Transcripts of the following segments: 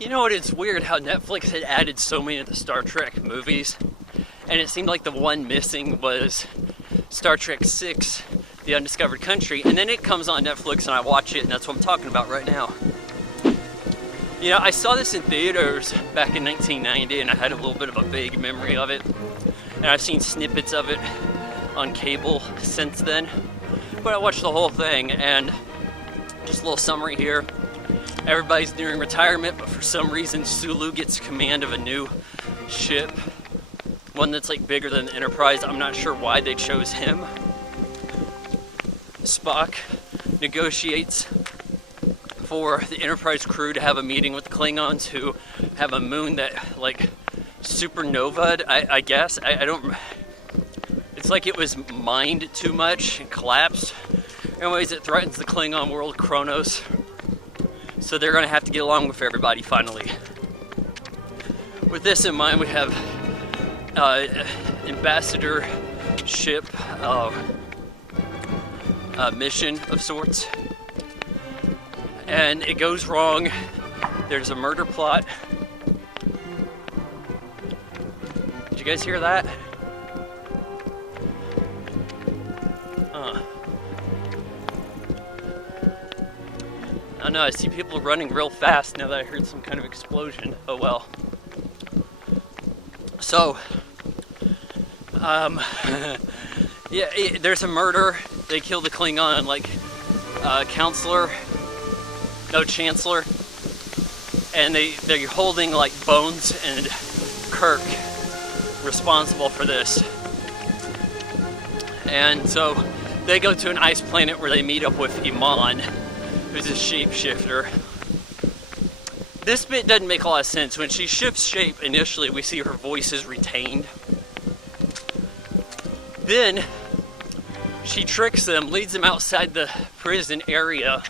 You know what, it's weird how Netflix had added so many of the Star Trek movies, and it seemed like the one missing was Star Trek 6, The Undiscovered Country, and then it comes on Netflix and I watch it, and that's what I'm talking about right now. You know, I saw this in theaters back in 1990, and I had a little bit of a vague memory of it, and I've seen snippets of it on cable since then, but I watched the whole thing, and just a little summary here. Everybody's nearing retirement, but for some reason Sulu gets command of a new ship, one that's like bigger than the Enterprise. I'm not sure why they chose him. Spock negotiates for the Enterprise crew to have a meeting with the Klingons who have a moon that like supernovaed, I guess. I don't, it's like it was mined too much and collapsed. Anyways, it threatens the Klingon world, Kronos. So they're going to have to get along with everybody finally. With this in mind, we have ambassador ship mission of sorts. And it goes wrong. There's a murder plot. Did you guys hear that? I don't know, I see people running real fast now that I heard some kind of explosion. Oh well. So, yeah, there's a murder. They kill the Klingon, like, Chancellor. And they're holding, like, Bones and Kirk responsible for this. And so, they go to an ice planet where they meet up with Iman, who's a shapeshifter. This bit doesn't make a lot of sense. When she shifts shape initially, we see her voice is retained. Then she tricks them, leads them outside the prison area,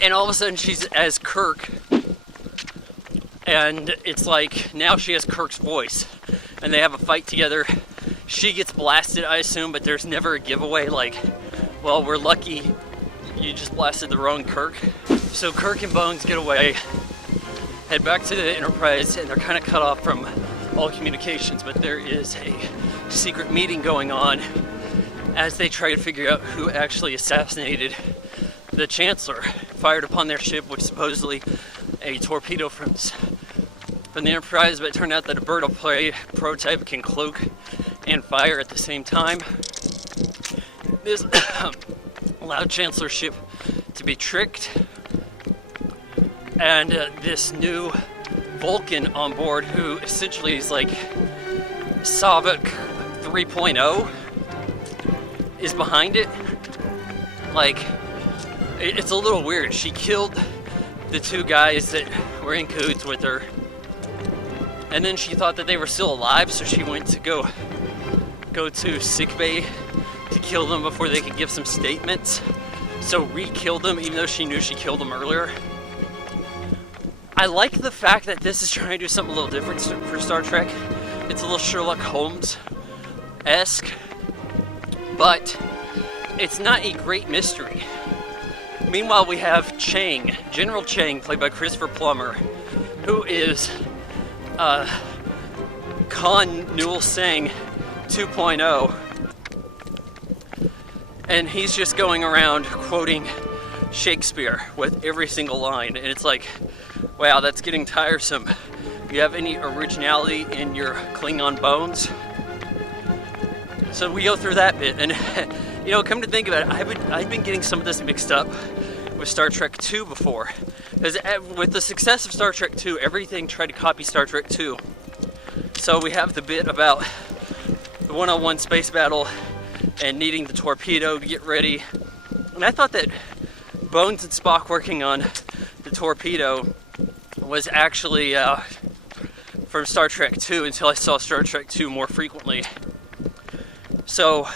and all of a sudden she's as Kirk, and it's like now she has Kirk's voice, and they have a fight together. She gets blasted, I assume, but there's never a giveaway like, well, we're lucky you just blasted the wrong Kirk. So Kirk and Bones get away, head back to the Enterprise, and they're kind of cut off from all communications, but there is a secret meeting going on as they try to figure out who actually assassinated the Chancellor, fired upon their ship, which supposedly a torpedo from the Enterprise, but it turned out that a bird of prey prototype can cloak and fire at the same time. This allowed Chancellor ship to be tricked, and this new Vulcan on board, who essentially is like Savik 3.0, is behind it. Like, it's a little weird. She killed the two guys that were in cahoots with her, and then she thought that they were still alive, so she went to go to sickbay to kill them before they could give some statements. So re-killed them, even though she knew she killed them earlier. I like the fact that this is trying to do something a little different for Star Trek. It's a little Sherlock Holmes-esque, but it's not a great mystery. Meanwhile, we have Chang, General Chang, played by Christopher Plummer, who is Khan Newell Sang 2.0. And he's just going around quoting Shakespeare with every single line. And it's like, wow, that's getting tiresome. Do you have any originality in your Klingon bones? So we go through that bit. And, you know, come to think about it, I've been getting some of this mixed up with Star Trek 2 before. Because with the success of Star Trek 2, everything tried to copy Star Trek 2. So we have the bit about the one-on-one space battle and needing the torpedo to get ready. And I thought that Bones and Spock working on the torpedo was actually from Star Trek 2 until I saw Star Trek 2 more frequently. So,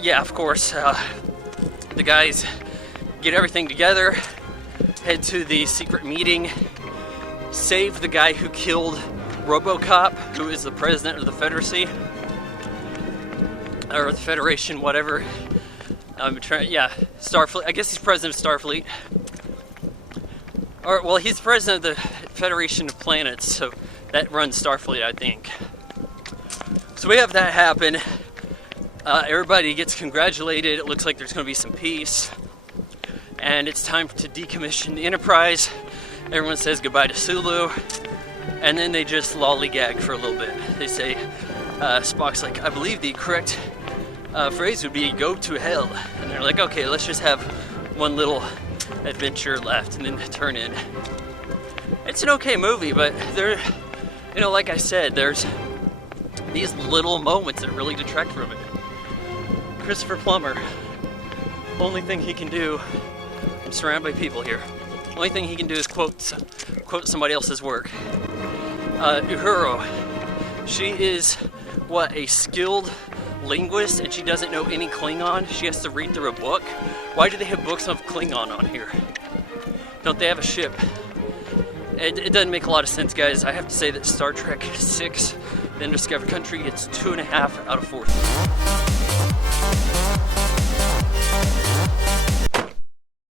yeah, of course, the guys get everything together, head to the secret meeting, save the guy who killed RoboCop, who is the president of the Confederacy, or the Federation, whatever. Starfleet. I guess he's president of Starfleet. Or, well, he's president of the Federation of Planets, so that runs Starfleet, I think. So we have that happen. Everybody gets congratulated. It looks like there's going to be some peace. And it's time to decommission the Enterprise. Everyone says goodbye to Sulu. And then they just lollygag for a little bit. They say, Spock's like, I believe the correct phrase would be go to hell. And they're like, okay, let's just have one little adventure left and then turn in. It's an okay movie, but there, you know, like I said, there's these little moments that really detract from it. Christopher Plummer, only thing he can do, I'm surrounded by people here, only thing he can do is quote somebody else's work. Uhura, she is, a skilled linguist, and she doesn't know any Klingon. She has to read through a book. Why do they have books of Klingon on here? Don't they have a ship? It doesn't make a lot of sense, guys. I have to say that Star Trek 6, The Undiscovered Country, it's 2.5 out of 4.